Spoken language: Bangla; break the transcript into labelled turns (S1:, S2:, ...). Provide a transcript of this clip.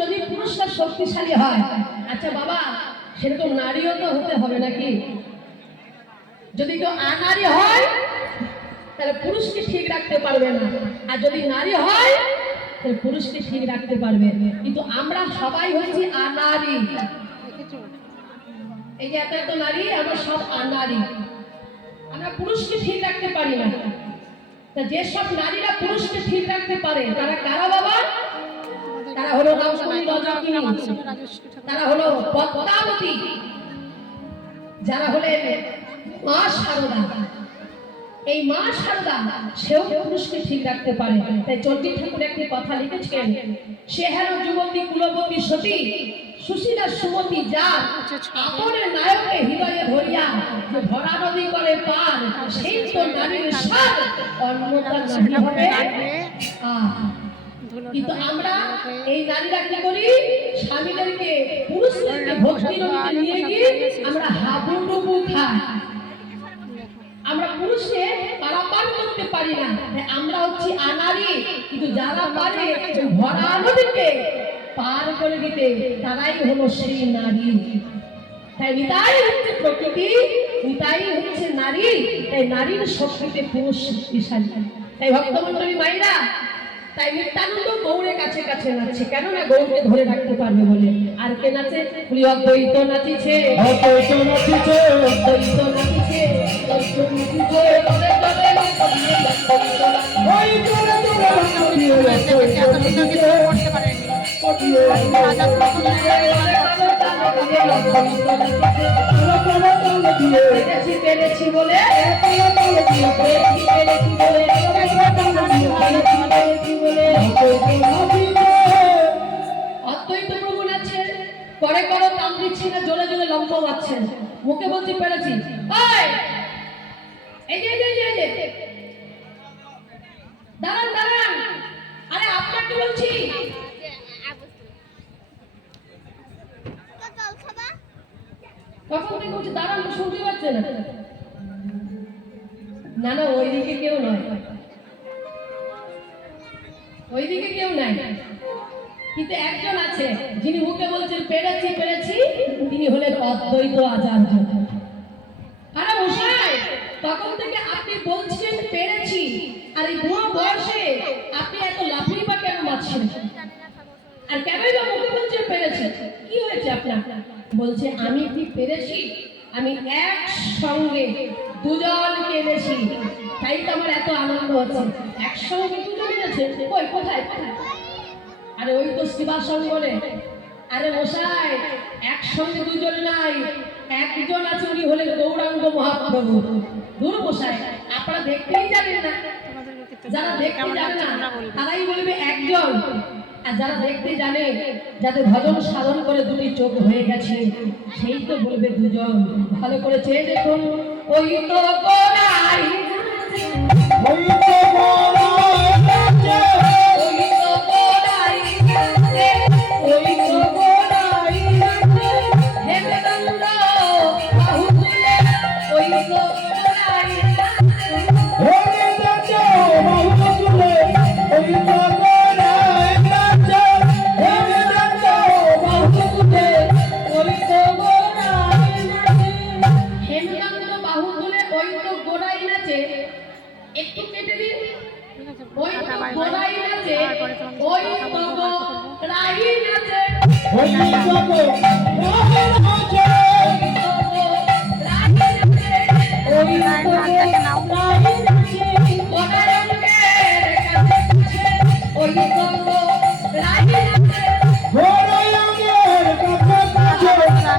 S1: যদি পুরুষরা শক্তিশালী হয় আচ্ছা বাবা, সেরকম নারীও তো হতে হবে নাকি? যদি কেউ আনারী হয়, তাহলে পুরুষকে ঠিক রাখতে পারবে না? আর যদি নারী হয় তাহলে পুরুষকে ঠিক রাখতে পারবে। কিন্তু আমরা সবাই হয়েছি আনারী এই যে এত এত নারী, আমরা সব নারী আমরা পুরুষকে ঠিক রাখতে পারি না। তা যেসব নারীরা পুরুষকে ঠিক রাখতে পারে, তারা কারা বাবা? তারা হলো তারা হলো পদ্মাবতী। যারা হলেন মা সারদা। এই মা সারদা সেও পুরুষকে ঠিক রাখতে পারে। তাই চণ্ডী ঠাকুর একটি কথা লিখেছেন সে হেন যুবতী কুলবতী সতী সুশীলা সুমতি যা আপনের নায়কে হৃদয়ে ধরিয়া যে ভরা নদী করে পার সেই তো নারীর সার অন্যতা নারী হবে। কিন্তু আমরা এই নারীরা কি করি? স্বামীদেরকে পুরুষদেরকে ভক্তি নিয়ে গিয়ে আমরা হাবুডুবু খাই। আমরা পুরুষকে পারাপার করতে পারি না। আমরা হচ্ছি আনারি কিন্তু যারা পারে, ভরা নদীকে পার করে দিতে, তারাই হলো সেই নারী। তাই নিতাই হচ্ছে প্রকৃতি, নিতাই হচ্ছে নারী। তাই নারীর শক্তিতে পুরুষ শক্তিশালী। তাই ভক্তমন্ডলী মাইরা তাই নিত্যানন্দ গৌরের কাছে কাছে নাচছে। কেননা গৌরকে ধরে রাখতে পারবে বলে। আর কে নাচে? অদ্বৈত নাচিছে।
S2: অদ্বৈত নাচিছে
S1: অদ্বৈত নাচিছে। পেরেছি বলে অদ্বৈত প্রভু নাচছেন করে করে তাম দিচ্ছি না, জোরে জোরে লম্ব মারছেন মুখে বলছি, পেরেছি। কখন থেকে বলছি, দাঁড়ান শুনতে পাচ্ছে না। না না, ওইদিকে কেউ নয়। ওইদিকে কেউ নাই। কিন্তু একজন আছে, যিনি মুখে বলছেন, পেরেছি পেরেছি। তিনি হলেন অদ্বৈত আচার্য। আরে মশাই, তখন থেকে আপনি বলছেন, পেরেছি। আর এই বুড়ো বয়সে আপনি এত লাফিয়ে বা কেন মারছেন? আর কেনই বা মুখে বলছে পেরেছে? কি হয়েছে আপনার? বলছে আমি কি পেরেছি? আমি একসঙ্গে দুজনকে এনেছি তাই তো আমার এত আনন্দ হচ্ছে। একসঙ্গে দুজন এনেছে কই কোথায়? আরে ওই তো শিবা সঙ্গনে আরে মশাই একসঙ্গে দুজন নাই একজন আছে উনি হলেন গৌরাঙ্গ মহাপ্রভু। দূর মশাই আপনারা দেখতেই জানেন না। যারা দেখতে
S3: কেমন
S1: জানে
S3: লাগছে
S1: না তারাই বলবে একজন। আর যারা দেখতে জানে যাতে ভজন সাধন করে দুটি চোখ হয়ে গেছে, সেই তো বলবে দুজন। ভালো করে চেয়ে দেখুন। ওই তো ওই নাচে একটু কেটে দিন। ওই তো গোড়াই নাচে ওই তো রাই নাচে ওই তো